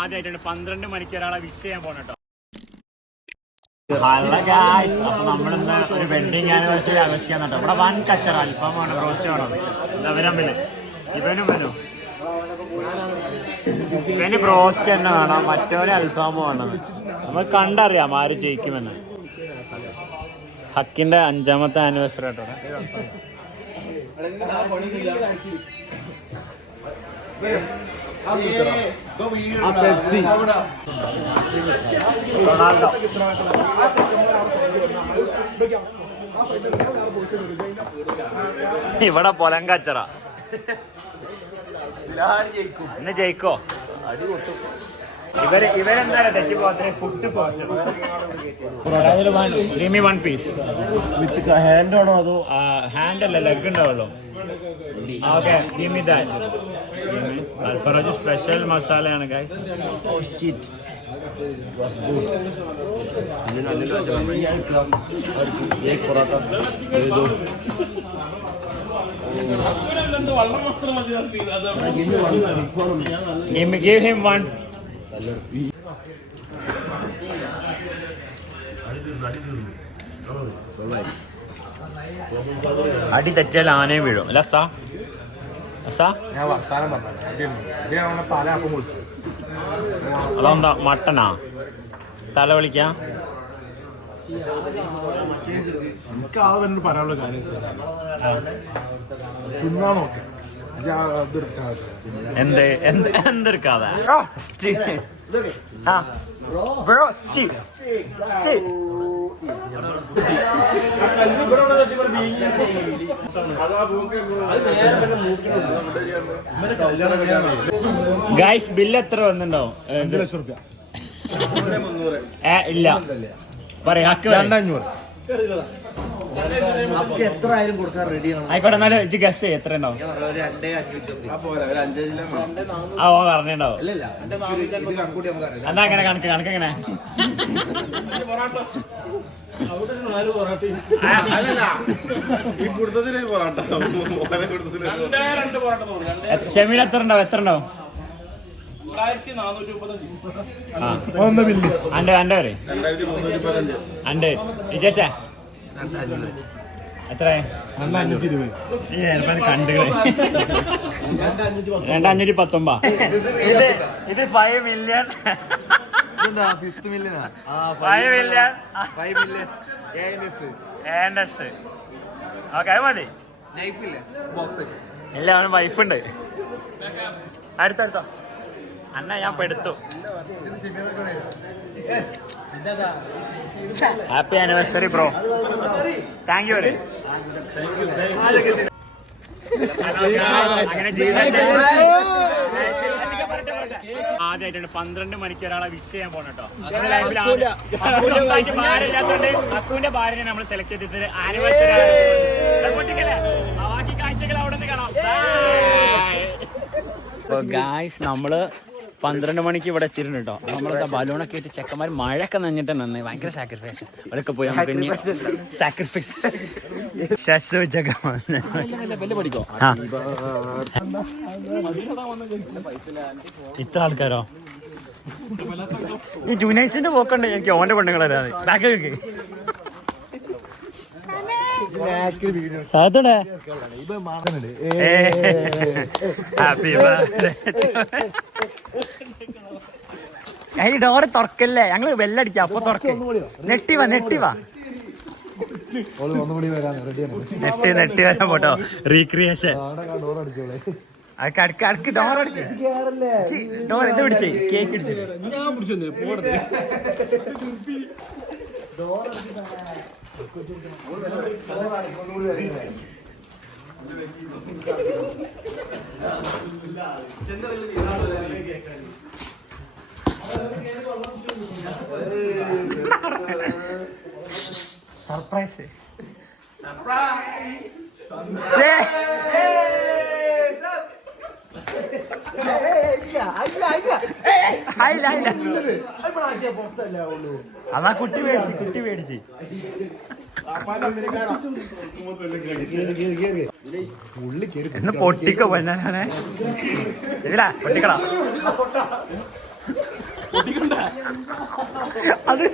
ആദ്യമായിട്ടുണ്ട് 12 മണിക്ക് ഒരാളെ വിഷ് ചെയ്യാൻ പോകണം കേട്ടോ. ഹലോ ഗായ്സ്, അപ്പൊ നമ്മളിന്ന് ഒരു വെഡിങ് ആനിവേഴ്സറി ആഘോഷിക്കാൻ കേട്ടോ. ഇവിടെ വൻ കച്ചറ, അൽഫാമാണ്, റോസ്റ്റ് വേണം. ഇവരമ്മില് ഇവനും ഇവന് ബ്രോസ്റ്റ് തന്നെ വേണം, മറ്റവന് അൽഫാമ് വേണം. നമ്മൾ കണ്ടറിയാം ആര് ജയിക്കുമെന്ന്. ഹക്കിന്റെ 5ാമത്തെ ആനിവേഴ്സറി കേട്ടോ. റൊണാൾഡോ ഇവിടെ പൊലം കച്ചറ. ഇന്ന് ജയിക്കോ? ഇവരെന്താ തെറ്റി പോകത്തെ? Food one piece with hand ആണോ അതോ ഹാൻഡ് അല്ല ലെഗ് ഉണ്ടാവുള്ളൂ. Okay, give me that. അൽഫറോജ് സ്പെഷ്യൽ മസാലയാണ് guys. Oh shit, it was good. एक पराठा दे दो. Give him one. അടി തെറ്റിയാൽ ആനയും വീഴും. ലസാ ഞാൻ വർത്താനം പറഞ്ഞു. അതെന്താ മട്ടനാ? തല വിളിക്കാം. എനിക്ക് പറയാനുള്ള കാര്യം എന്തെടുക്കാതെ ഗൈസ് ബില്ല് എത്ര വന്നിട്ടുണ്ടാവും? 2 ലക്ഷം രൂപ. ഇല്ല പറയാ. 2500 എത്ര ആയാലും കൊടുക്കാൻ റെഡിയാണ്. ആയിക്കോട്ടെ, എന്നാലും ഗസ് എത്ര ഉണ്ടാവും? ആ ഓ പറഞ്ഞിട്ടുണ്ടാവും. എന്താ അങ്ങനെ കണക്ക് എങ്ങനെ? ഷെമീൽ എത്ര ഉണ്ടാവും? വിജേഷ എത്ര? 2519. ഇത് 5 മില്യൺ. 5 മില്യൺ. ഓക്കെ, അത് മതി. ഇല്ല, അവന് വൈഫുണ്ട്. അടുത്തോ അന്ന ഞാൻ പെടുത്തു. Happy anniversary bro. Thank you very. അങ്ങനെ ജീവിതത്തിൽ ആദ്യമായിട്ടുണ്ട് 12 മണിക്ക് ഒരാളെ വിഷ് ചെയ്യാൻ പോകണം കേട്ടോ. ഭാര്യയില്ലാത്തോണ്ട് അക്കുവിന്റെ ഭാര്യനെ നമ്മൾ സെലക്ട് ചെയ്തിട്ട് ആനിവേഴ്സറി ബാക്കി കാഴ്ചകൾ അവിടെ നിന്ന് കാണാം. ഗായ്സ്, നമ്മള് 12 മണിക്ക് ഇവിടെ എത്തിയിട്ടുണ്ട് കേട്ടോ. നമ്മളെ ബലൂണൊക്കെ ആയിട്ട് ചെക്കന്മാർ മഴയൊക്കെ നഞ്ഞിട്ട് നന്ന് ഭയങ്കര സാക്രിഫൈസ്. അവരൊക്കെ പോയി നമുക്ക് ഇനി സാക്രിഫൈസ് ഇത്ര ആൾക്കാരോ? ഈ ജൂനൈസിന്റെ പോക്കണ്ട്. എനിക്ക് ഓന്റെ പെണ്ണുങ്ങൾ വരാതെ ബാക്ക് സാധോടെ ഹാപ്പി ബർത്ത്ഡേ. ഈ ഡോറ് തുറക്കല്ലേ, ഞങ്ങള് ബെല്ലടിക്കാം. അപ്പൊ തുറക്കേ. നെട്ടിവാ നെട്ടി വരാൻ പോട്ടോ. റീക്രിയേഷൻ. അടുക്ക് ഡോർ അടിച്ച് ഡോർ ഇത് പിടിച്ചേ. കേക്ക് പിടിച്ചു. സർപ്രൈസ്. അതാ കുട്ടി മേടിച്ച് എന്ന് പൊട്ടിക്കോ പൊന്നാനെ. ഇല്ല പൊട്ടിക്കടാ. അത്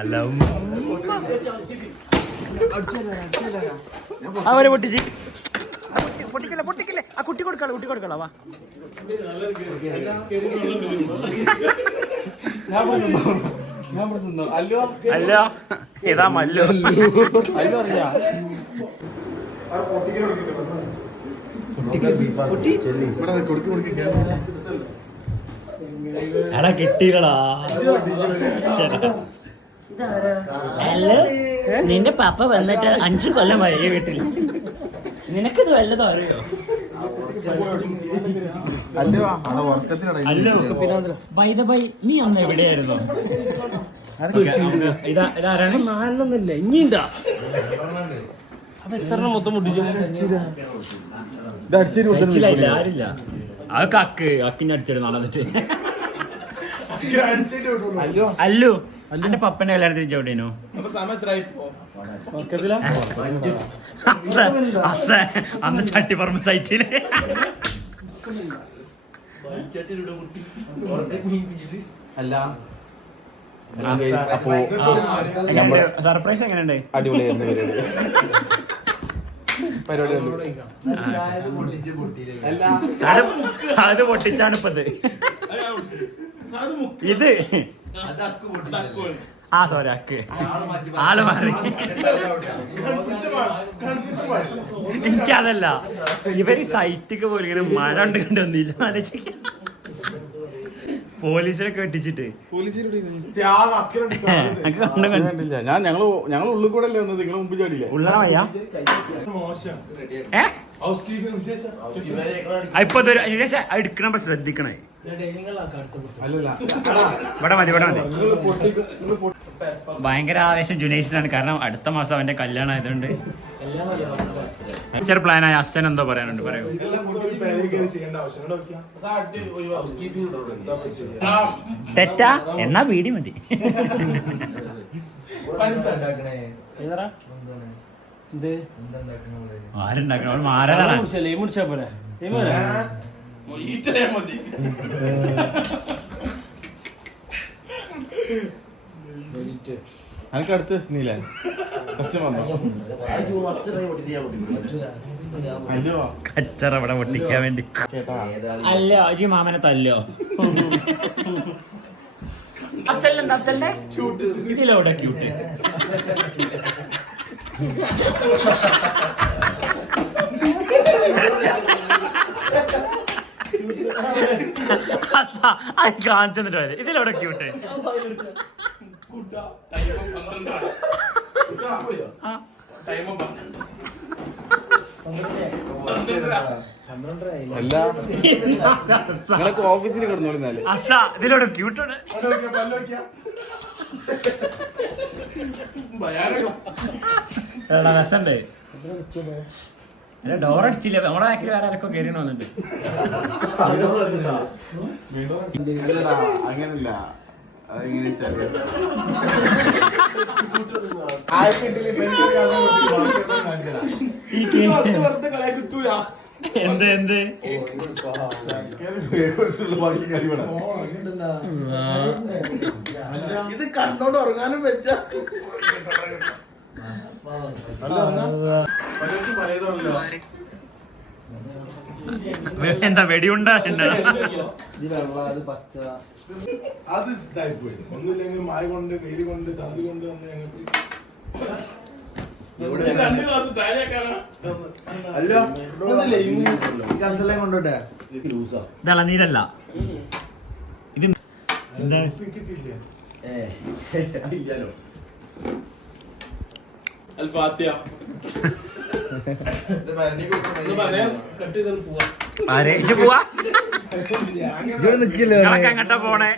അല്ല അവരെ പൊട്ടിച്ച് പൊട്ടിക്കില്ലേ ആ കുട്ടി കൊടുക്കളാ വാ. അല്ലോ ഏതാ മല്ലോ എടാ കിട്ടികളാ. ഹലോ, നിന്റെ പപ്പ വന്നിട്ട് 5 കൊല്ലമായി ഈ വീട്ടിൽ. നിനക്കിത് വല്ലതും അറിയോ? ബൈ ദ ബൈ, നീ അന്ന് എവിടെയായിരുന്നു? ഇതാരാണ്? നാലെണ്ണൊന്നുമില്ല, ഇനിയുണ്ടാ. അപ്പൊ എത്ര മൊത്തം മുട്ടിച്ചില്ല? ആരില്ല. അത് അക്കിനെ അടിച്ചിടുന്നാണ്. എന്നിട്ട് അല്ലു അല്ലുന്റെ പപ്പന്റെ കല്യാണത്തിന് ചോടേനു. അന്ന് ചട്ടിപ്പറമ്പ് സൈറ്റില് സർപ്രൈസ് എങ്ങനെയുണ്ട്? അടിപൊളിയായിരുന്നു പരിപാടി. അത് പൊട്ടിച്ചാണിപ്പത്. ഇത് സോറി അക്ക് ആള് മാറി. എനിക്കതല്ല, ഇവര് സൈറ്റിക്ക് പോലും ഇങ്ങനെ മഴ ഉണ്ട് കണ്ടൊന്നില്ല. പോലീസിനൊക്കെ വെട്ടിച്ചിട്ട് ഞങ്ങൾ ഉള്ളിൽ കൂടെ അല്ലേ വന്നത്, നിങ്ങളെ മുമ്പ് ചാടിയില്ലേ? ഉള്ളവയ്യ ഇപ്പൊ എടുക്കണ ശ്രദ്ധിക്കണേ. ഇവിടെ മതി. ഭയങ്കര ആവേശം ജുനൈസിനാണ്. കാരണം അടുത്ത മാസം അവന്റെ കല്യാണം ആയതുകൊണ്ട് ഫ്യൂച്ചർ പ്ലാനായ അച്ഛൻ എന്തോ പറയാനുണ്ട്, പറയൂ. തെറ്റാ എന്നാ വീടി മതി. ആരുണ്ടാക്കണ മാറാനാണ്. എനിക്ക് അടുത്ത ദിവസം കച്ചറ ഇവിടെ പൊട്ടിക്കാൻ വേണ്ടി. അല്ല അജി മാമനെ തല്ലോ. ഇതിലൂടെ ക്യൂട്ട്. കാണിച്ചെന്നിട്ട് പോയത്. ഇതിലൂടെ ക്യൂട്ട്. ഓഫീസിൽ കിടന്നോളിന്നാല് ഇതിലൂടെ ക്യൂട്ടാണ്. രസണ്ടേ? ഡോറടിച്ചില്ല. നമ്മുടെ ബാക്കിൽ വേറെ ആരൊക്കെ കയറിയണ വന്നിട്ട്. അങ്ങനല്ല, എന്ത് ഇത് കണ്ടോണ്ട് ഉറങ്ങാനും വെച്ച എന്താ വെടിയുണ്ട? അത് ഇതായിപ്പോയി. ഒന്നുമില്ലെങ്കിൽ മായ കൊണ്ട് വെയിൽ കൊണ്ട് തണുത് കൊണ്ട് വന്ന് ഞങ്ങൾക്ക് നീരല്ല ഇത്. എങ്ങട്ടാ പോണേ?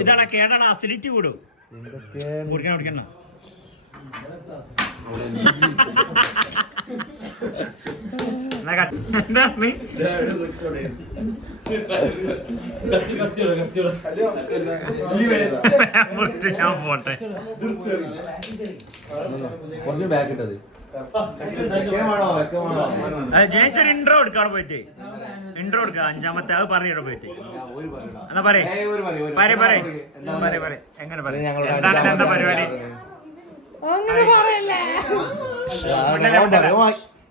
ഇതാണ് കേടാണ്. അസിഡിറ്റി കൂടും. കുടിക്കണം. ഞാൻ പോട്ടെ. കുറച്ച് ബാക്ക് ഇട്ടത് ജയശ്വർ ഇൻട്രോ എടുക്കാണ് പോയിട്ട് ഇൻട്രോ എടുക്ക അഞ്ചാമത്തെ അത് പറയണോ പോയിട്ട് എന്നാ പറയേ എങ്ങനെ പറയാ എന്താണ് എന്താ പരിപാടി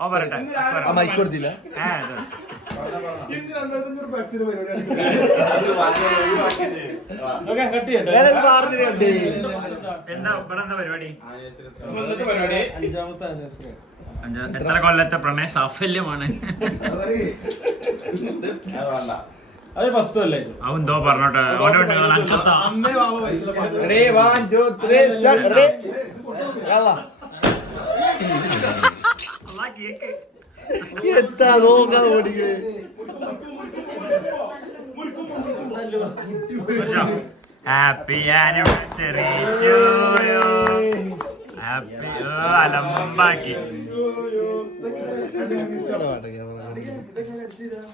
ഓ പറയട്ടെ മൈക്ക് കൊടുത്തില്ല എന്താ ഇവിടെ എന്താ പരിപാടി എത്ര കൊല്ലത്തെ പ്രണയ സാഫല്യമാണ് അത് 10 അല്ലേ അവൻ എന്തോ പറഞ്ഞോട്ടെ എത്താ നോക്കാതെ ഓടിക്കേ happy anniversary to you happy അലമ്പാക്കി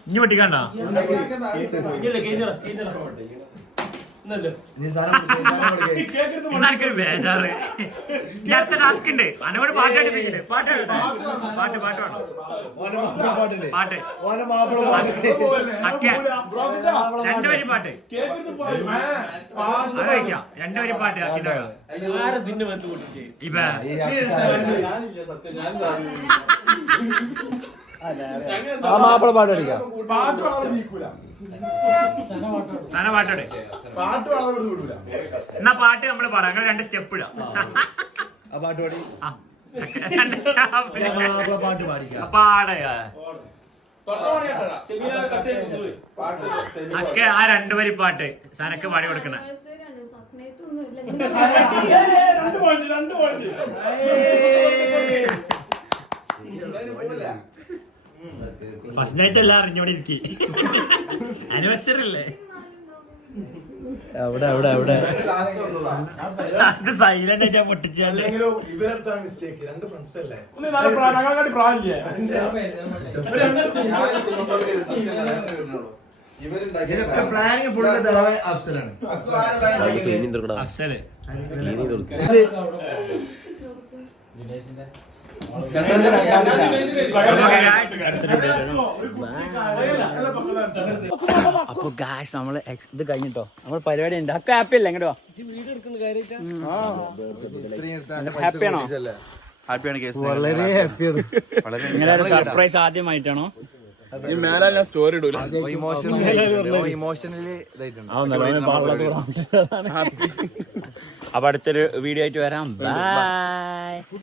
ഇനി പൊട്ടിക്കണ്ട ഇന്നാർക്കൊരു ബേജാറ് ഇനി അടുത്ത ടാസ്ക് ഉണ്ട് അനോട് പാട്ട് പഠിപ്പിക്കില്ലേ പാട്ട് പാട്ട് പാട്ട് പാട്ട് രണ്ടുപേരി പാട്ട് അത് കഴിക്കാം രണ്ടുപേരി പാട്ട് ഇപ്പൊ മാപ്പിള പാട്ട് അടിക്കാം സന പാട്ടോടെ എന്നാ പാട്ട് നമ്മള് പാടാം അങ്ങനെ 2 സ്റ്റെപ്പ് ഇടാം ആ പാട്ട് പാടി മാപ്പിള പാട്ട് പാടിക്കാം പാടയാ ഒക്കെ ആ 2 വരി പാട്ട് സനക്ക് പാടി കൊടുക്കണ ഫസ്റ്റ് നൈറ്റ് എല്ലാം അറിഞ്ഞോടെ ഇരിക്കി ആനിവേഴ്സറി അല്ലേ അവിടെ അവിടെ അവിടെ അത് സൈലന്റ് ആയിട്ടാ പൊട്ടിച്ചാല് ഇവരെന്താണ് മിസ്റ്റേക്ക് 2 ഫ്രണ്ട്സ് അല്ലേ പ്ലാനിങ് ഫുൾ അഫ്സലാണ് അഫ്സല് അപ്പൊ ഗായ്സ് നമ്മള് ഇത് കഴിഞ്ഞിട്ടോ നമ്മൾ പരിപാടി ഉണ്ട് അപ്പൊ ഹാപ്പി അല്ലേ എങ്ങോട്ടോ ഹാപ്പിയാണോ വളരെ ഹാപ്പിയാണ് ഇങ്ങനെ ഒരു സർപ്രൈസ് ആദ്യമായിട്ടാണോ സ്റ്റോറി ഇടൂല ഇമോഷണലി ഇതായിട്ടുണ്ട് അപ്പൊ അടുത്തൊരു വീഡിയോ ആയിട്ട് വരാം ബൈ.